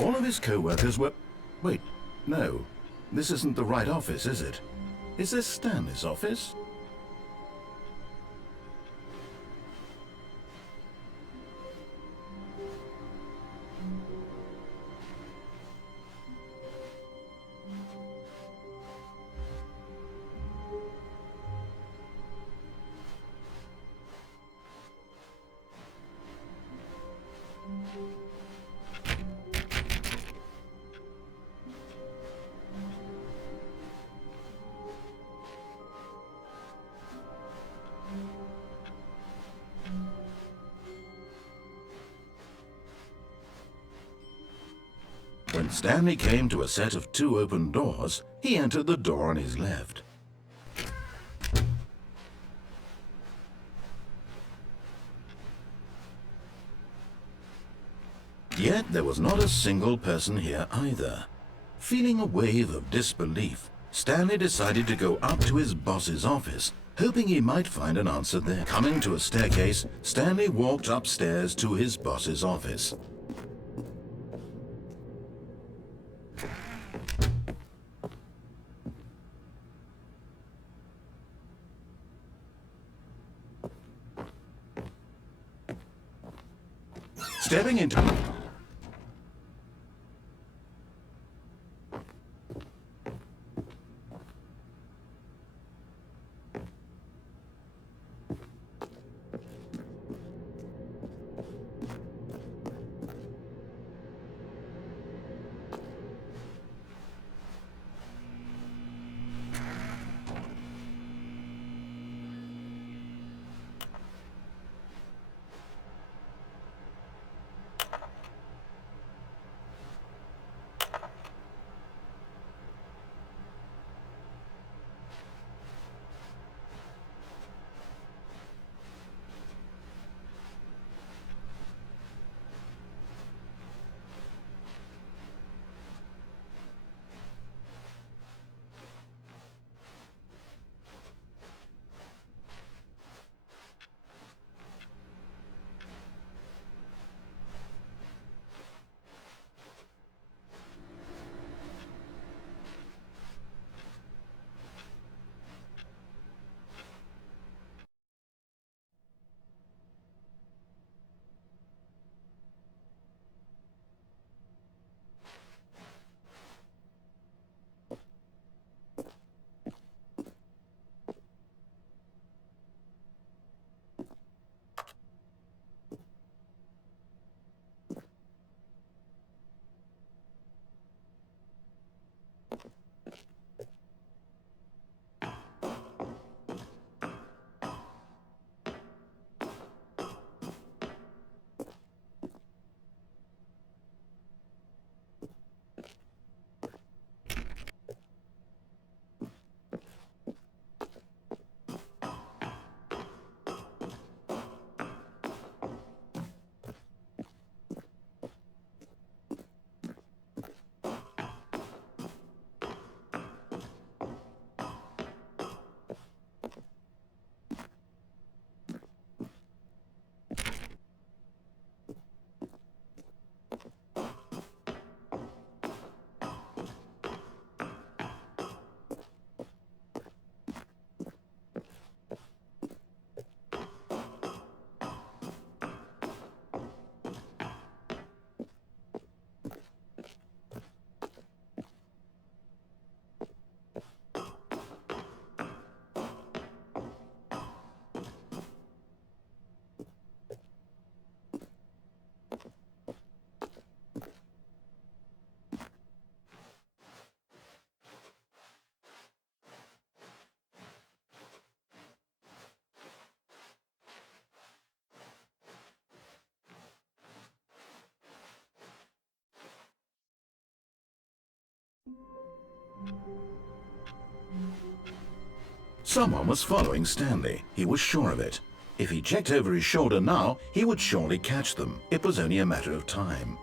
All of his co-workers were... Wait, no. This isn't the right office, is it? Is this Stanley's office? When Stanley came to a set of 2 open doors, he entered the door on his left. Yet there was not a single person here either. Feeling a wave of disbelief, Stanley decided to go up to his boss's office, hoping he might find an answer there. Coming to a staircase, Stanley walked upstairs to his boss's office. Stepping into... Someone was following Stanley. He was sure of it. If he checked over his shoulder now, he would surely catch them. It was only a matter of time.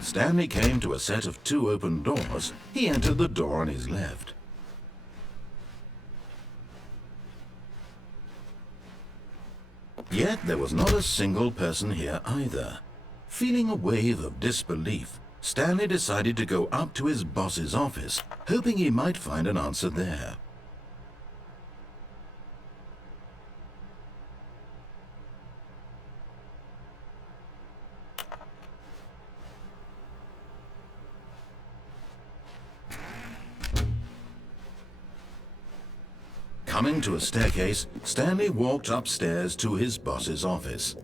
When Stanley came to a set of 2 open doors, he entered the door on his left. Yet there was not a single person here either. Feeling a wave of disbelief, Stanley decided to go up to his boss's office, hoping he might find an answer there. Coming to a staircase, Stanley walked upstairs to his boss's office.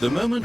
The moment...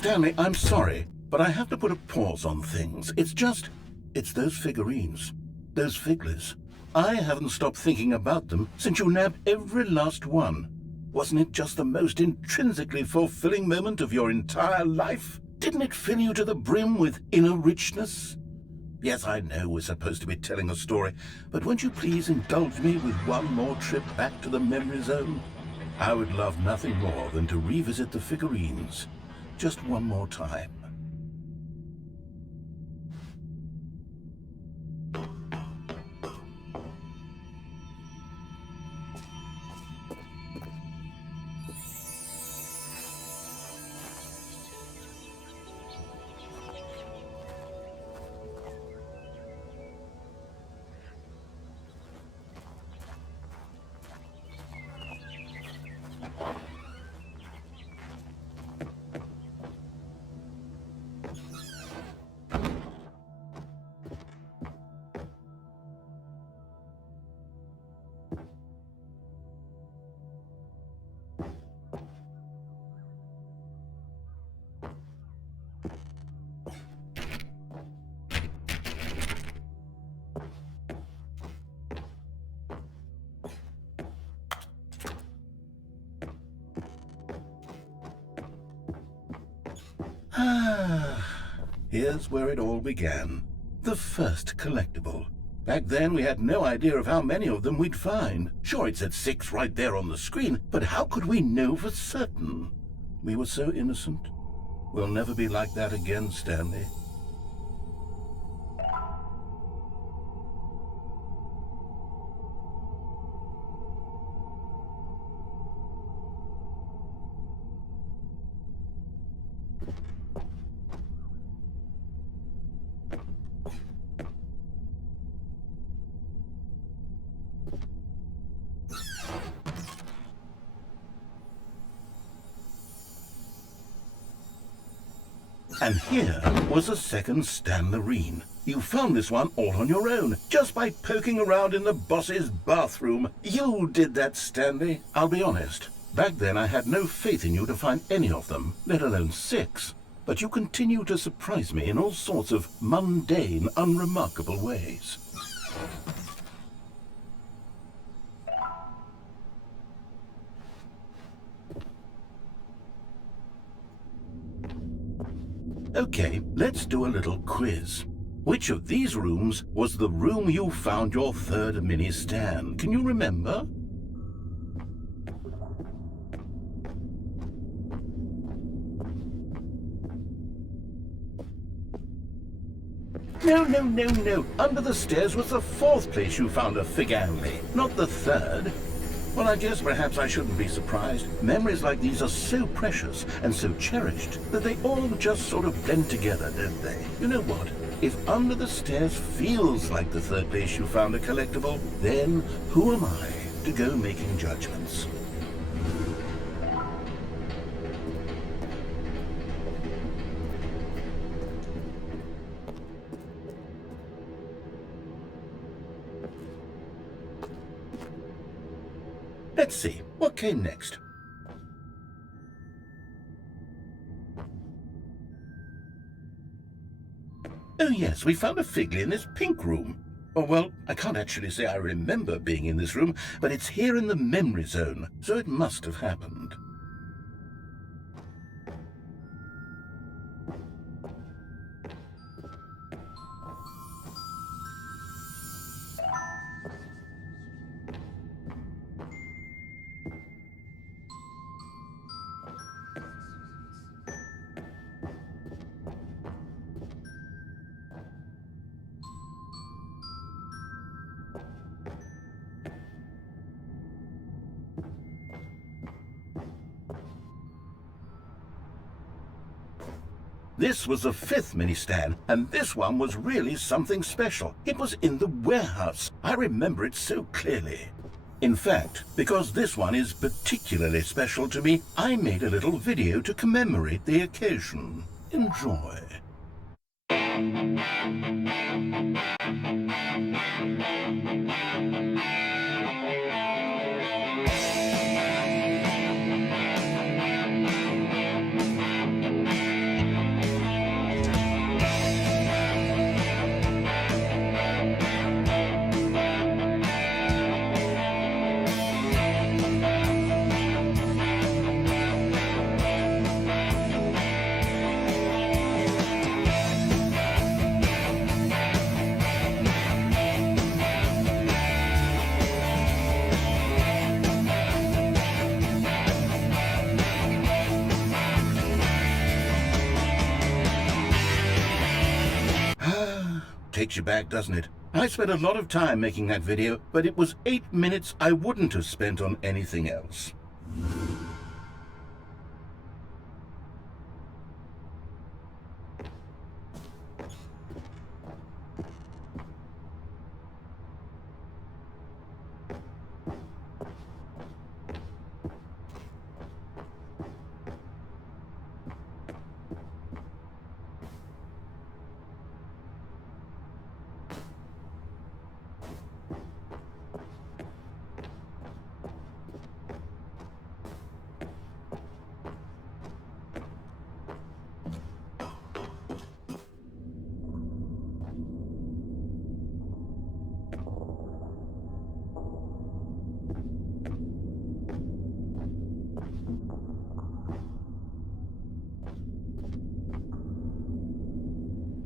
Stanley, I'm sorry, but I have to put a pause on things. It's those figurines. Those figglers. I haven't stopped thinking about them since you nabbed every last one. Wasn't it just the most intrinsically fulfilling moment of your entire life? Didn't it fill you to the brim with inner richness? Yes, I know we're supposed to be telling a story, but won't you please indulge me with one more trip back to the memory zone? I would love nothing more than to revisit the figurines. Just one more time. Here's where it all began. The first collectible. Back then we had no idea of how many of them we'd find. Sure, it said 6 right there on the screen, but how could we know for certain? We were so innocent. We'll never be like that again, Stanley. And here was a second Stanley. You found this one all on your own, just by poking around in the boss's bathroom. You did that, Stanley. I'll be honest. Back then I had no faith in you to find any of them, let alone 6. But you continue to surprise me in all sorts of mundane, unremarkable ways. Okay, let's do a little quiz. Which of these rooms was the room you found your third mini Stan? Can you remember? No. Under the stairs was the 4th place you found a Stanley, not the 3rd. Well, I guess perhaps I shouldn't be surprised. Memories like these are so precious and so cherished that they all just sort of blend together, don't they? You know what? If under the stairs feels like the 3rd place you found a collectible, then who am I to go making judgments? Let's see, what came next? Oh yes, we found a Figley in this pink room. Oh well, I can't actually say I remember being in this room, but it's here in the memory zone, so it must have happened. This was the 5th mini Stan, and this one was really something special. It was in the warehouse. I remember it so clearly. In fact, because this one is particularly special to me, I made a little video to commemorate the occasion. Enjoy. takes you back, doesn't it? I spent a lot of time making that video, but it was 8 minutes I wouldn't have spent on anything else.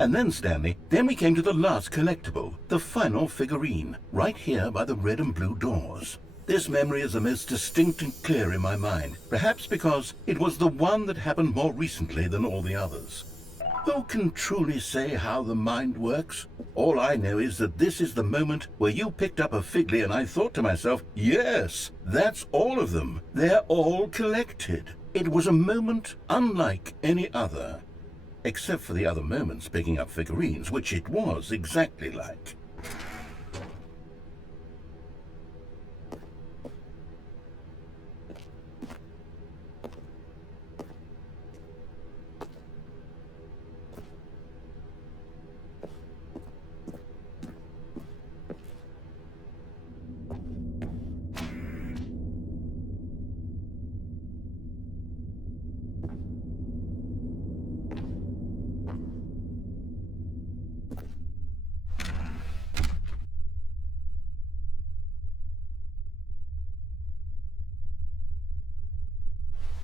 And then, Stanley, then we came to the last collectible, the final figurine, right here by the red and blue doors. This memory is the most distinct and clear in my mind, perhaps because it was the one that happened more recently than all the others. Who can truly say how the mind works? All I know is that this is the moment where you picked up a Figly and I thought to myself, yes, that's all of them. They're all collected. It was a moment unlike any other. Except for the other moments picking up figurines, which it was exactly like.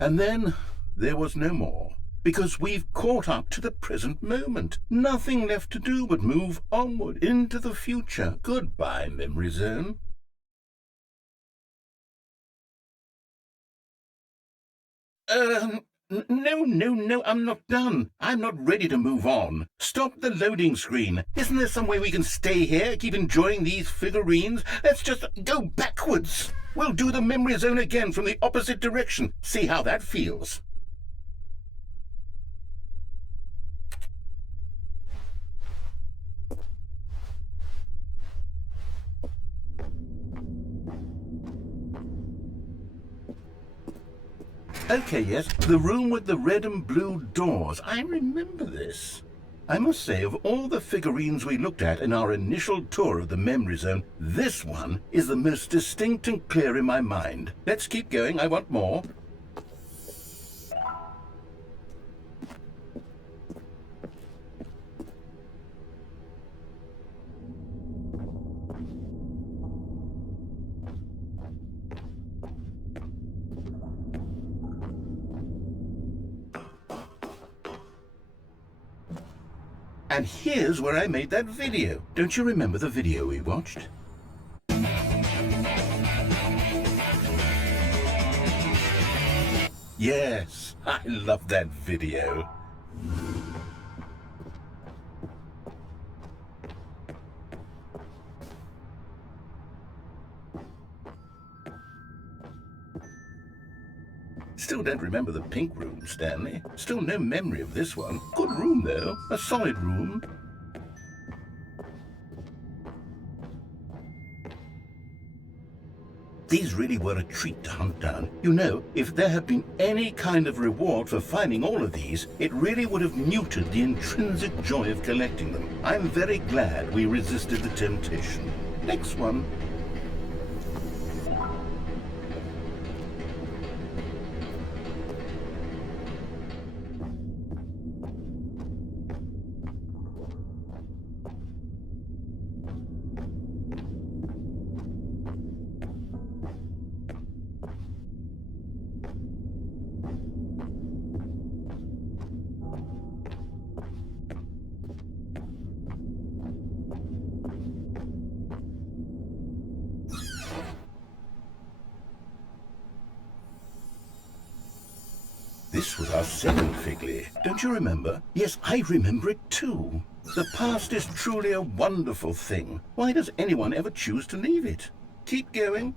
And then there was no more, because we've caught up to the present moment. Nothing left to do but move onward into the future. Goodbye, memory zone. No, I'm not done. I'm not ready to move on. Stop the loading screen. Isn't there some way we can stay here, keep enjoying these figurines? Let's just go backwards. We'll do the memory zone again from the opposite direction. See how that feels. Okay, yes, the room with the red and blue doors. I remember this. I must say, of all the figurines we looked at in our initial tour of the memory zone, this one is the most distinct and clear in my mind. Let's keep going, I want more. And here's where I made that video. Don't you remember the video we watched? Yes, I love that video. Still don't remember the pink room, Stanley. Still no memory of this one. Good room, though. A solid room. These really were a treat to hunt down. You know, if there had been any kind of reward for finding all of these, it really would have muted the intrinsic joy of collecting them. I'm very glad we resisted the temptation. Next one. This was our second Figly. Don't you remember? Yes, I remember it too. The past is truly a wonderful thing. Why does anyone ever choose to leave it? Keep going.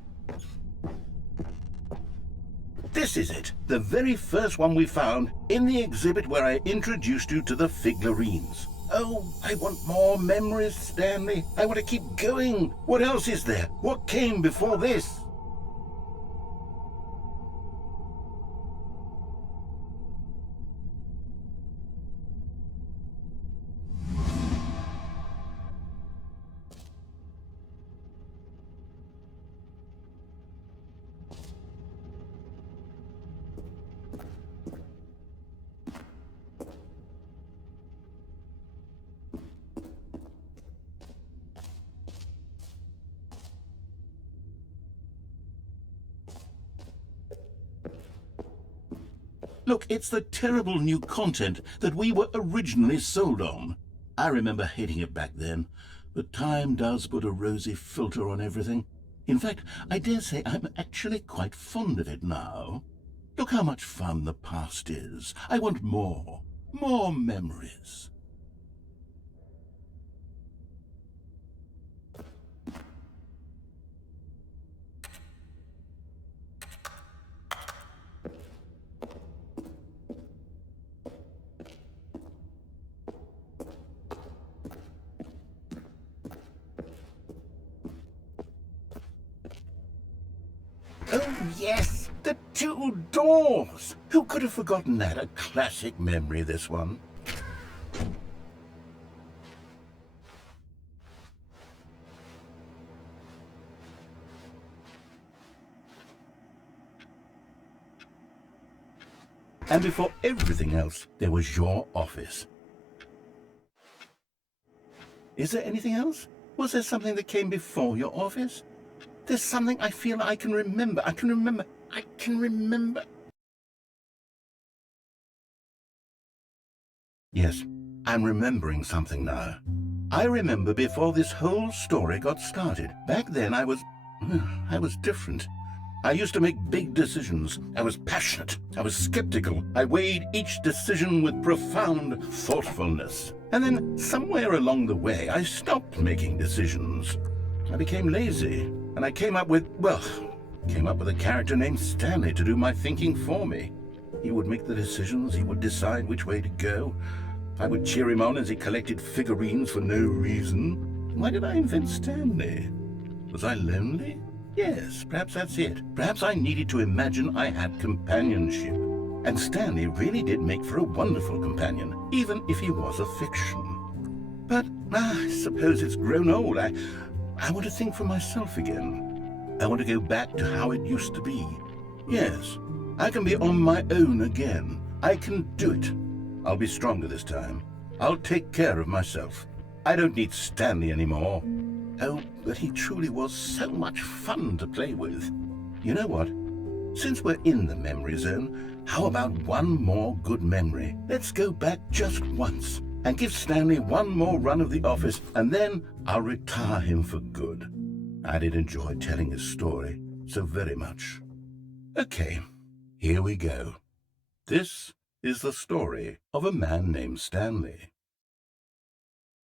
This is it, the very first one we found in the exhibit where I introduced you to the figurines. Oh, I want more memories, Stanley. I want to keep going. What else is there? What came before this? Look, it's the terrible new content that we were originally sold on. I remember hating it back then, but time does put a rosy filter on everything. In fact, I dare say I'm actually quite fond of it now. Look how much fun the past is. I want more memories. Oh, yes, the two doors. Who could have forgotten that? A classic memory, this one. And before everything else, there was your office. Is there anything else? Was there something that came before your office? There's something I feel I can remember. I can remember. Yes, I'm remembering something now. I remember before this whole story got started. Back then I was different. I used to make big decisions. I was passionate. I was skeptical. I weighed each decision with profound thoughtfulness. And then somewhere along the way, I stopped making decisions. I became lazy. And I came up with a character named Stanley to do my thinking for me. He would make the decisions, he would decide which way to go. I would cheer him on as he collected figurines for no reason. Why did I invent Stanley? Was I lonely? Yes, perhaps that's it. Perhaps I needed to imagine I had companionship. And Stanley really did make for a wonderful companion, even if he was a fiction. But I suppose it's grown old. I want to think for myself again. I want to go back to how it used to be. Yes, I can be on my own again. I can do it. I'll be stronger this time. I'll take care of myself. I don't need Stanley anymore. Oh, but he truly was so much fun to play with. You know what? Since we're in the memory zone, how about one more good memory? Let's go back just once and give Stanley one more run of the office, and then I'll retire him for good. I did enjoy telling his story so very much. Okay, here we go. This is the story of a man named Stanley.